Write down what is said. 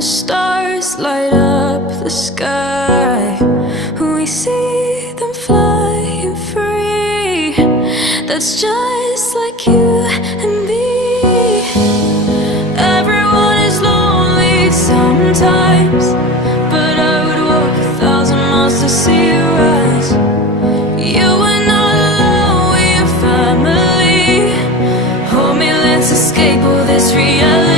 The stars light up the sky. We see them flying free. That's just like you and me. Everyone is lonely sometimes, but I would walk 1,000 miles to see you rise. You are not alone, we're family. Hold me, let's escape all this reality.